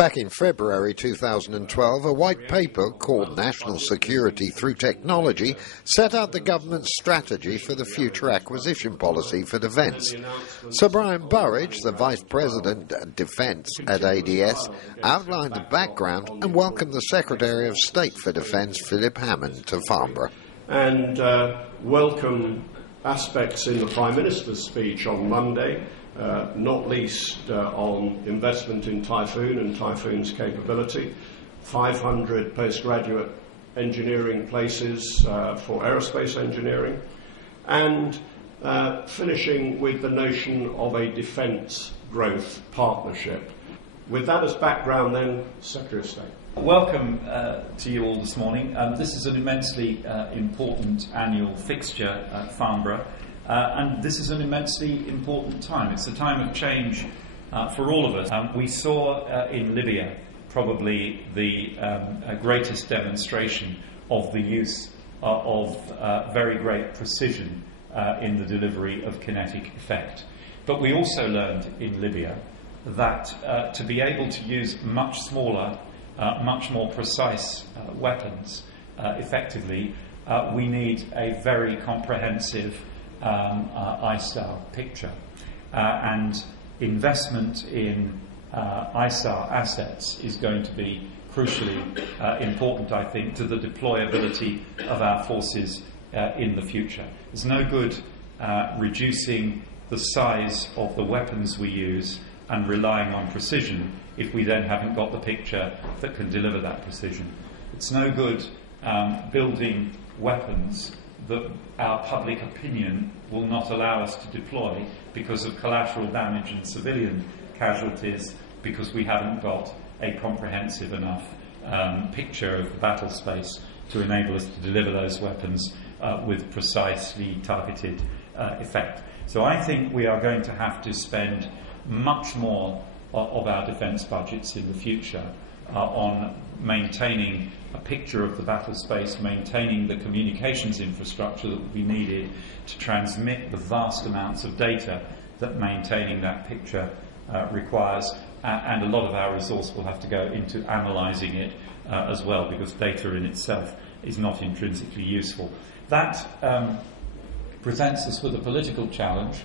Back in February 2012, a white paper called National Security Through Technology set out the government's strategy for the future acquisition policy for defence. Sir Brian Burridge, the Vice President of Defence at ADS, outlined the background and welcomed the Secretary of State for Defence, Philip Hammond, to Farnborough. And welcome aspects in the Prime Minister's speech on Monday, not least on investment in Typhoon and Typhoon's capability, 500 postgraduate engineering places for aerospace engineering, and finishing with the notion of a defence growth partnership. With that as background then, Secretary of State. Welcome to you all this morning. This is an immensely important annual fixture at Farnborough, and this is an immensely important time. It's a time of change for all of us. We saw in Libya probably the greatest demonstration of the use of very great precision in the delivery of kinetic effect. But we also learned in Libya that to be able to use much smaller, much more precise weapons effectively, we need a very comprehensive ISAR picture. And investment in ISAR assets is going to be crucially important, I think, to the deployability of our forces in the future. There's no good reducing the size of the weapons we use and relying on precision if we then haven't got the picture that can deliver that precision. It's no good building weapons that our public opinion will not allow us to deploy because of collateral damage and civilian casualties, because we haven't got a comprehensive enough picture of the battle space to enable us to deliver those weapons with precisely targeted effect. So I think we are going to have to spend much more of our defence budgets in the future on maintaining a picture of the battle space, maintaining the communications infrastructure that will be needed to transmit the vast amounts of data that maintaining that picture requires, and a lot of our resource will have to go into analysing it as well, because data in itself is not intrinsically useful. That presents us with a political challenge.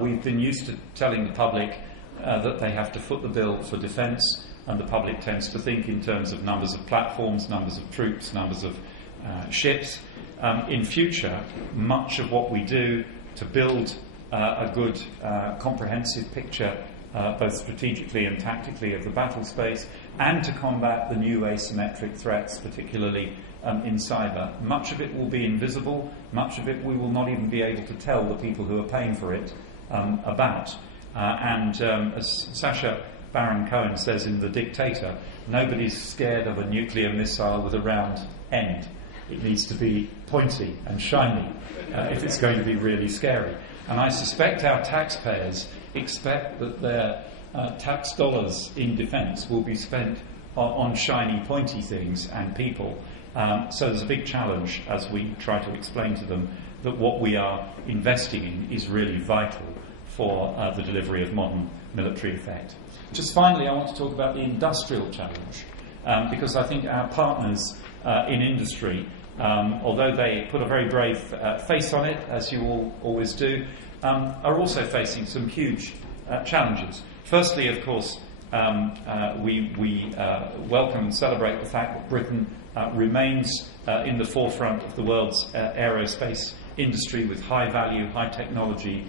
We've been used to telling the public that they have to foot the bill for defence, and the public tends to think in terms of numbers of platforms, numbers of troops, numbers of ships. In future, much of what we do to build a good comprehensive picture, both strategically and tactically, of the battle space, and to combat the new asymmetric threats, particularly in cyber, much of it will be invisible, much of it we will not even be able to tell the people who are paying for it about. As Sacha Baron Cohen says in The Dictator, nobody's scared of a nuclear missile with a round end. It needs to be pointy and shiny if it's going to be really scary. And I suspect our taxpayers expect that their tax dollars in defence will be spent on shiny, pointy things and people. So there's a big challenge as we try to explain to them that what we are investing in is really vital for the delivery of modern military effect. Just finally, I want to talk about the industrial challenge, because I think our partners in industry, although they put a very brave face on it, as you all always do, are also facing some huge challenges. Firstly, of course, we welcome and celebrate the fact that Britain remains in the forefront of the world's aerospace industry with high value, high technology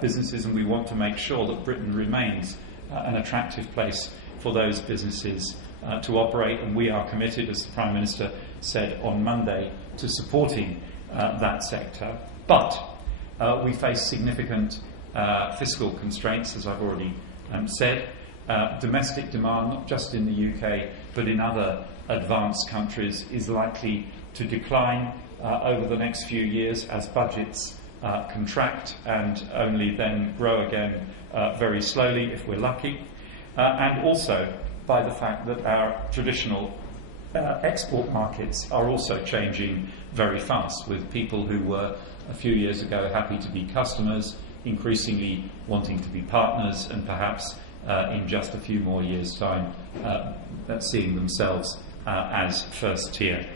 businesses, and we want to make sure that Britain remains an attractive place for those businesses to operate, and we are committed, as the Prime Minister said on Monday, to supporting that sector. But we face significant fiscal constraints, as I've already said. Domestic demand, not just in the UK but in other advanced countries, is likely to decline over the next few years as budgets contract and only then grow again very slowly if we're lucky, and also by the fact that our traditional export markets are also changing very fast, with people who were a few years ago happy to be customers increasingly wanting to be partners and perhaps in just a few more years' time, seeing themselves as first-tier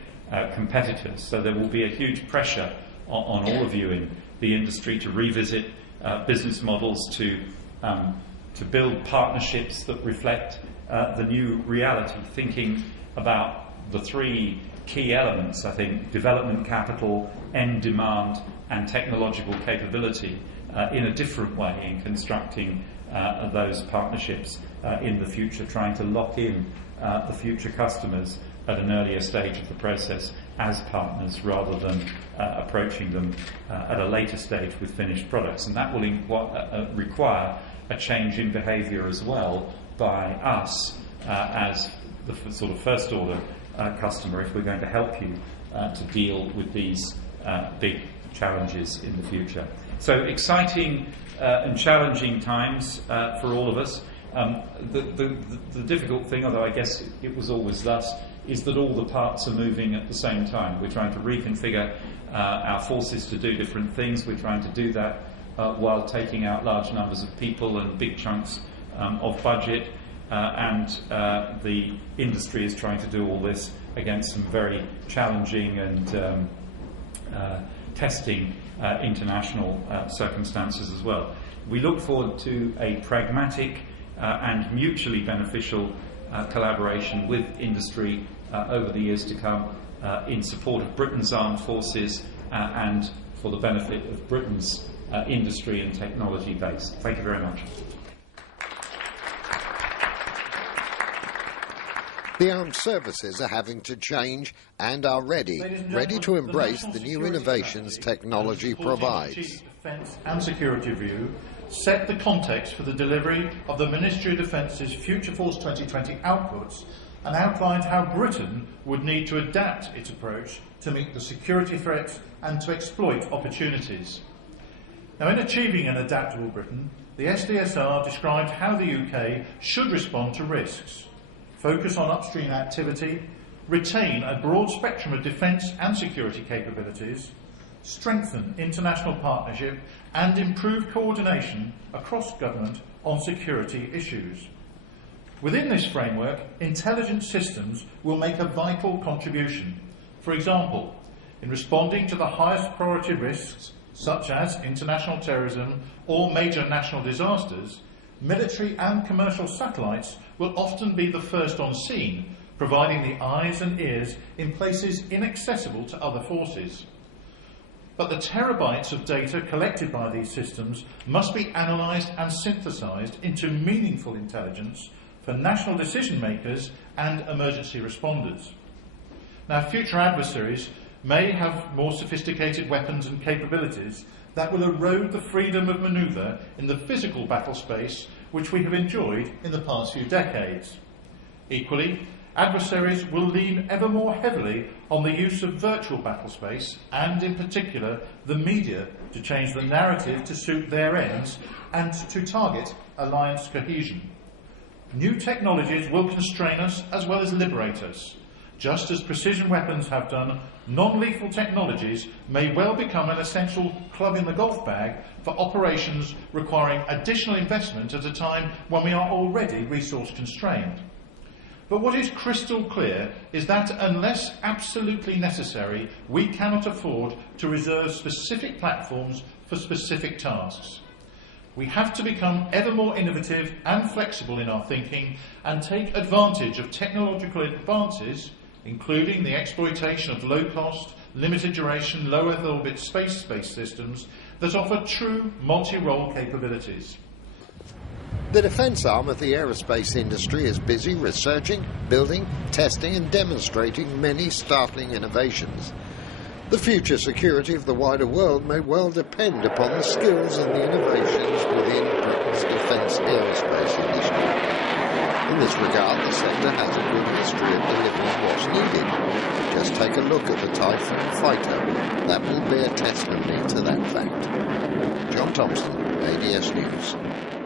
competitors. So there will be a huge pressure on all of you in the industry to revisit business models, to build partnerships that reflect the new reality, thinking about the three key elements, I think: development capital, end demand, and technological capability, in a different way in constructing those partnerships in the future, trying to lock in the future customers at an earlier stage of the process as partners rather than approaching them at a later stage with finished products. And that will require a change in behaviour as well by us as the sort of first order customer, if we're going to help you to deal with these big challenges in the future. So exciting and challenging times for all of us. The difficult thing, although I guess it was always thus, is that all the parts are moving at the same time. We're trying to reconfigure our forces to do different things. We're trying to do that while taking out large numbers of people and big chunks of budget. And the industry is trying to do all this against some very challenging and testing international circumstances as well. We look forward to a pragmatic and mutually beneficial collaboration with industry over the years to come in support of Britain's armed forces and for the benefit of Britain's industry and technology base. Thank you very much. The armed services are having to change and are ready to embrace the new innovations technology provides. Defence and Security Review set the context for the delivery of the Ministry of Defence's Future Force 2020 outputs and outlined how Britain would need to adapt its approach to meet the security threats and to exploit opportunities. Now, in achieving an adaptable Britain, the SDSR described how the UK should respond to risks, focus on upstream activity, retain a broad spectrum of defence and security capabilities, strengthen international partnership and improve coordination across government on security issues. Within this framework, intelligence systems will make a vital contribution. For example, in responding to the highest priority risks, such as international terrorism or major national disasters, military and commercial satellites will often be the first on scene, providing the eyes and ears in places inaccessible to other forces. But the terabytes of data collected by these systems must be analysed and synthesised into meaningful intelligence for national decision makers and emergency responders. Now, future adversaries may have more sophisticated weapons and capabilities that will erode the freedom of manoeuvre in the physical battle space which we have enjoyed in the past few decades. Equally, adversaries will lean ever more heavily on the use of virtual battle space and, in particular, the media to change the narrative to suit their ends and to target alliance cohesion. New technologies will constrain us as well as liberate us. Just as precision weapons have done, non-lethal technologies may well become an essential club in the golf bag for operations requiring additional investment at a time when we are already resource constrained. But what is crystal clear is that unless absolutely necessary, we cannot afford to reserve specific platforms for specific tasks. We have to become ever more innovative and flexible in our thinking and take advantage of technological advances, including the exploitation of low-cost, limited-duration, low-Earth orbit space-based systems that offer true multi-role capabilities. The defence arm of the aerospace industry is busy researching, building, testing and demonstrating many startling innovations. The future security of the wider world may well depend upon the skills and the innovations within Britain's defence aerospace industry. In this regard, the sector has a good history of delivering what's needed. Just take a look at the Typhoon fighter. That will bear testimony to that fact. John Thompson, ADS News.